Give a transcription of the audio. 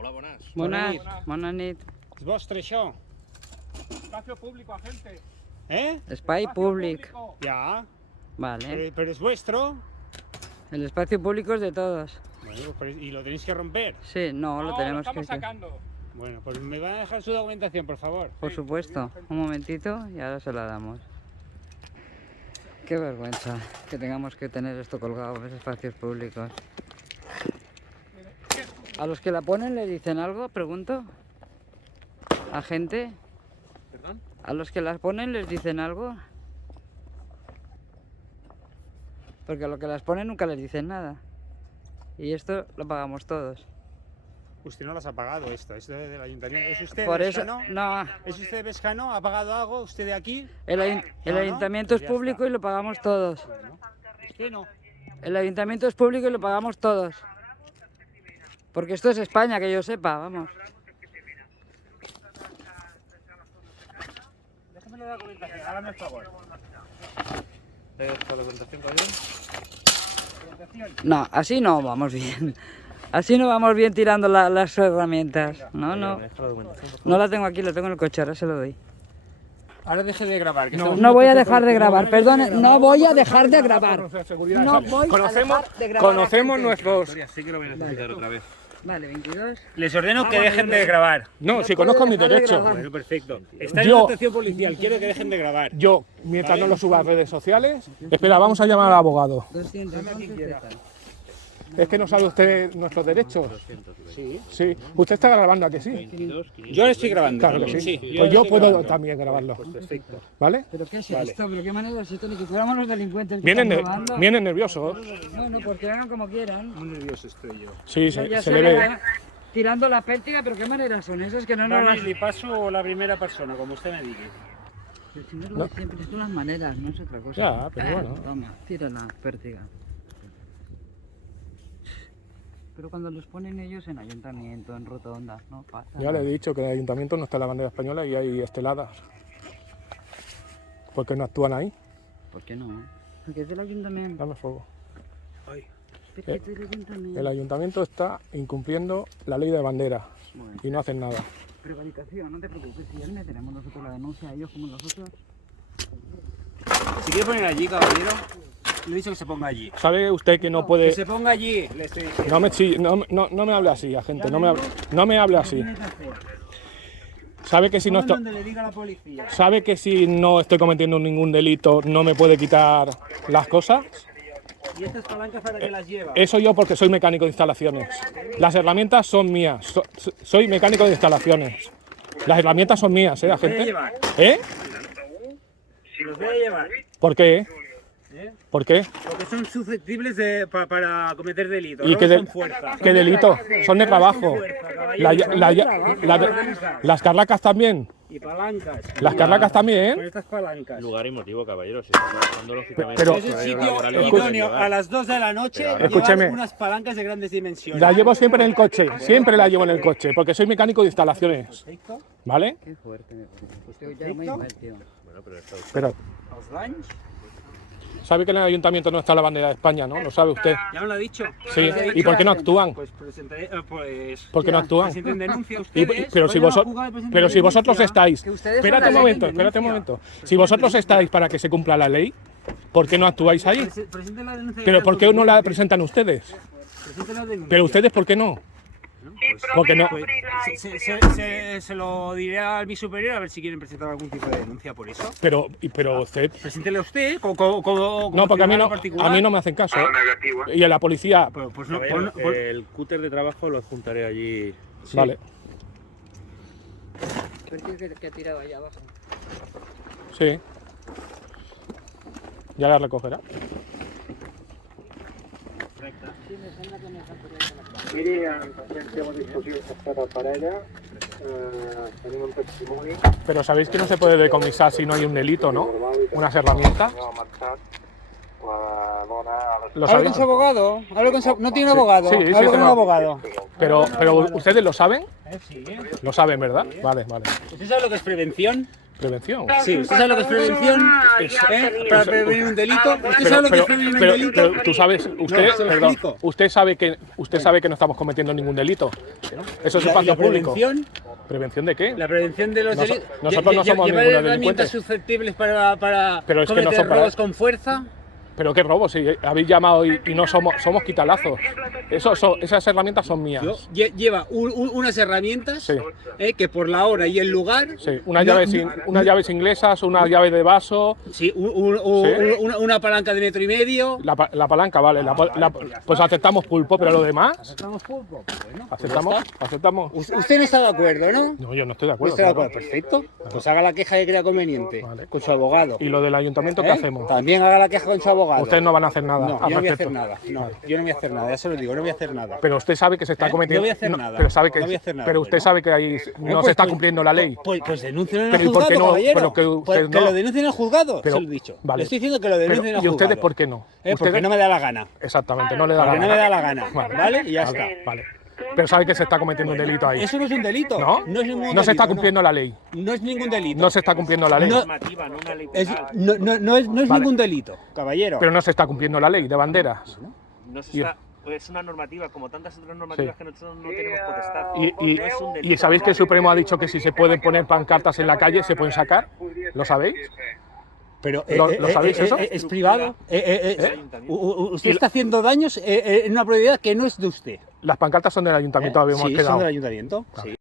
Hola, buenas. Bona nit. És vostre, això? Espacio público, agente. Espai públic. Ya, Vale. pero es vuestro. El espacio público es de todos. Bueno, pues, ¿y lo tenéis que romper? Sí, no, lo tenemos estamos que... sacando. Bueno, pues me van a dejar su documentación, por favor. Por supuesto. Un momentito y ahora se la damos. Qué vergüenza que tengamos que tener esto colgado en espacios públicos. ¿A los que la ponen les dicen algo? Pregunto. ¿A gente? ¿Perdón? ¿A los que las ponen les dicen algo? Porque a los que las ponen nunca les dicen nada. Y esto lo pagamos todos. Usted no las ha pagado esto del ayuntamiento. ¿Es usted Por de eso, Bescanó? no, ¿Es usted de Bescanó? ¿Ha pagado algo usted de aquí? el No, ayuntamiento es pues ya público está. y lo pagamos todos. Bueno, usted no. El ayuntamiento es público y lo pagamos todos. Porque esto es España, que yo sepa, vamos. Déjame la documentación, hágame el favor. ¿La documentación, caballero? No, así no vamos bien. Así no vamos bien tirando las herramientas. No, no. ¿Me deja la documentación, por favor? No la tengo aquí, la tengo en el coche, ahora se lo doy. Ahora deje de grabar. Que No voy a dejar de grabar, perdone, no voy a dejar de grabar. No voy a dejar de grabar. Conocemos nuestros... Sí que lo voy a necesitar otra vez. Vale, 22. Les ordeno que dejen de grabar. No, si conozco mis dejar de derechos. grabar. Bueno, perfecto. Está en Yo- la atención policial, quiere que dejen de grabar. Yo, mientras no lo suba a redes sociales... Espera, vamos a llamar al abogado. 211 Es que no sabe usted nuestros derechos. Sí. Sí. Usted está grabando, ¿a que sí? 22, 500. Yo le estoy grabando. Claro que sí. Sí, Pues yo estoy puedo grabando. también grabarlo. Perfecto. ¿Vale? ¿Pero qué es esto? ¿Pero qué manera es esto? Ni que fuéramos los delincuentes que Vienen, están robando. vienen nerviosos. Bueno, pues que hagan como quieran. Muy nervioso estoy yo. Sí, Ya se le ve. tirando la pértiga, pero qué maneras son esas que no nos Vale, las... le paso la primera persona, como usted me diga. Pero si no es lo de siempre, son las maneras, no es otra cosa. Ya, pero bueno. Toma, tira la pértiga. Pero cuando los ponen ellos en ayuntamiento, en rotondas, no pasa. Ya le he dicho que en el ayuntamiento no está la bandera española y hay esteladas. ¿Por qué no actúan ahí? ¿Por qué no? Porque es del ayuntamiento. Dame fuego. Porque es del ayuntamiento. El ayuntamiento está incumpliendo la ley de bandera Bueno, y no hacen nada. prevaricación, no te preocupes, si ya le tenemos nosotros la denuncia a ellos como nosotros. Si quiere poner allí, caballero, le he dicho que se ponga allí. ¿Sabe usted que no Que puede...? se ponga allí, le estoy diciendo. No me hable así, agente, no me hable así. ¿Sabe que si no estoy... Donde le diga a la policía. ¿Sabe que si no estoy cometiendo ningún delito no me puede quitar las cosas? ¿Y estas palancas para que las lleva? Eso yo porque soy mecánico de instalaciones. Las herramientas son mías. Soy mecánico de instalaciones. Las herramientas son mías, Los voy a agente. llevar. ¿Eh? Los voy a llevar. ¿Por qué? ¿Eh? ¿Por qué? Porque son susceptibles para cometer delitos. ¿Y Robos qué, con fuerza. qué delito? Son de trabajo. Las carlacas también. Y palancas. Las carracas Con también. estas palancas. Lugar y motivo, caballero. Si está trabajando lógicamente. Pero- Es el horario sitio laboral y idóneo legal. a las 2 de la noche llevar Escúcheme. unas palancas de grandes dimensiones. La llevo siempre en el coche. Siempre la llevo en el coche. Porque soy mecánico de instalaciones. Perfecto. ¿Vale? Qué fuerte me parece. Estoy ya muy mal, tío. Bueno, pero está usted. Pero ¿Os daños? sabe que en el ayuntamiento no está la bandera de España, ¿no? Lo sabe usted. Ya me lo ha dicho. Sí. Ya me lo ha ¿Y dicho. por qué no actúan? Pues presentaré, ¿Por qué no Ya. actúan? presenten denuncia Y- ustedes. pero si vayan a vosotros, juzgar y presenten pero si vosotros denuncia. estáis, Que ustedes espérate son un la momento, ley, espérate un momento. Si vosotros estáis para que se cumpla la ley, ¿por qué no actuáis ahí? Presenten la denuncia. Pero ¿por qué no la presentan ustedes? Presenten la denuncia. Pero ustedes, ¿por qué no? Porque no. Pues, se lo diré a mi superior a ver si quieren presentar algún tipo de denuncia por eso. Pero usted, Preséntele a usted como no, porque a ciudadano particular. mí no me hacen caso. Y a la policía, Pues no, Caballero, pues- el cúter de trabajo lo adjuntaré allí. vale. Pértiga que ha tirado allá abajo. Sí. Ya la recogerá. Miri, en presència amb discussió que està de parella, tenim un testimoni Pero sabéis que no se puede decomisar si no hay un delito, ¿no? Unas herramientas. que ha marxat la dona a les... ¿Lo Hable sabéis? con su abogado. Hable con su... No tiene un abogado. Sí, Hable sí, con un tengo. abogado. Pero ustedes lo saben. Sí. Lo saben, ¿verdad? Vale, vale. ¿Usted sabe lo que es prevención? Prevención. Sí, ¿usted sabe lo que es prevención? Para prevenir un delito. ¿Usted sabe lo que es prevenir un delito? pero tú sabes, usted, No, se lo perdón, explico. usted sabe que no estamos cometiendo ningún delito. Eso es La espacio público. prevención, ¿Prevención de qué? la prevención de los Noso- delitos. nosotros no somos llevar ningunos herramientas delincuentes. susceptibles para Pero es que no cometer son para- robos con fuerza. Pero qué robo, si habéis llamado y no somos quitalazos. Esas herramientas son mías. Lleva unas herramientas Sí. que por la hora y el lugar. Sí, unas llaves inglesas, unas llaves de vaso, Sí, una palanca de 1,5 metros. la palanca, vale. Pues aceptamos pulpo, pero lo demás, Estamos fútbol. Bueno, aceptamos. Usted no está de acuerdo, ¿no? No, yo no estoy de No acuerdo. está de claro. acuerdo, perfecto. Pues haga la queja que crea conveniente Vale. con su abogado. ¿Y lo del ayuntamiento qué hacemos? También haga la queja con su abogado. Ustedes no van a hacer nada. No, al yo no voy a respecto. hacer nada. No, yo no voy a hacer nada, ya se lo digo, no voy a hacer nada. Pero usted sabe que se está cometiendo. No voy a hacer no, nada. Pero sabe que. No voy a hacer nada, Pero usted bueno. sabe que ahí no se está cumpliendo la ley. Pues denúncien en Pero el ¿y por qué juzgado, no? caballero. Pero que Pues usted que no. lo denuncien en el juzgado, Pero- se lo he dicho. vale. Le estoy diciendo que lo denuncien en el ¿Y juzgado. ustedes por qué no? Porque Ustedes- no me da la gana. Exactamente, no le da la Porque no gana. me da la gana. ¿Vale? Y ya está. Vale. Pero sabe que se está cometiendo un delito ahí. Eso no es un delito. ¿No? No es ningún delito. No se está cumpliendo la ley. No es ningún delito. No se está cumpliendo la ley. No. Normativa, no una ley Es- penal. no es Vale. ningún delito, caballero. Pero no se está cumpliendo la ley de banderas. No se está, pues es una normativa, como tantas otras normativas Sí. que nosotros no tenemos potestad. Y No es un delito. sabéis que el Supremo ha dicho que si se pueden poner pancartas en la calle, se pueden sacar. ¿Lo sabéis? Pero ¿Lo sabéis eso? es privado. Usted Y- está haciendo daños en una propiedad que no es de usted. Las pancartas son del ayuntamiento, habíamos Sí, quedado. son del ayuntamiento. Sí.